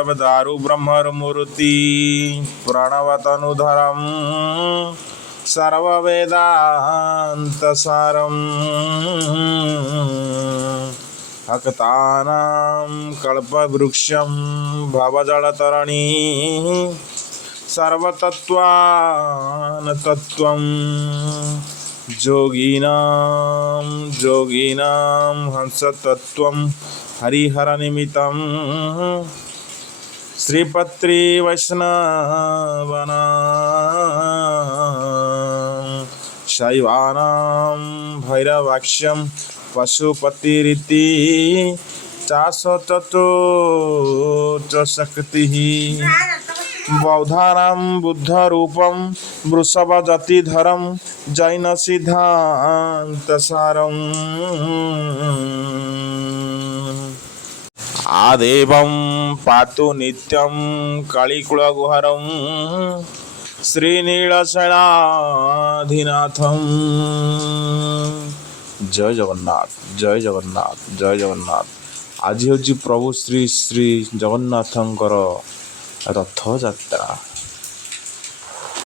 जब दारु ब्रह्ममूर्ति प्रणवतनुधरम सर्ववेदान्तसारं भक्तानां कल्पवृक्षं भवजलतरणी सर्वतत्त्वान्तत्त्वं योगिनां हंसतत्त्वं हरिहरनिमित्तं श्रीपत्री वैष्णवानां शैवानां भैरवाक्ष्यं पशुपतिरिति चासततो शक्तिः बौद्धानां बुद्धरूपं वृषभजतिधरं जैनसिद्धान्तसारम् आदेवं पातु नित्यं कलिकुलगुहरं श्रीनीलशैलाधिनाथं। जय जगन्नाथ जय जगन्नाथ जय जगन्नाथ। आज हूँ प्रभु श्री श्री जगन्नाथंकर रथयात्रा।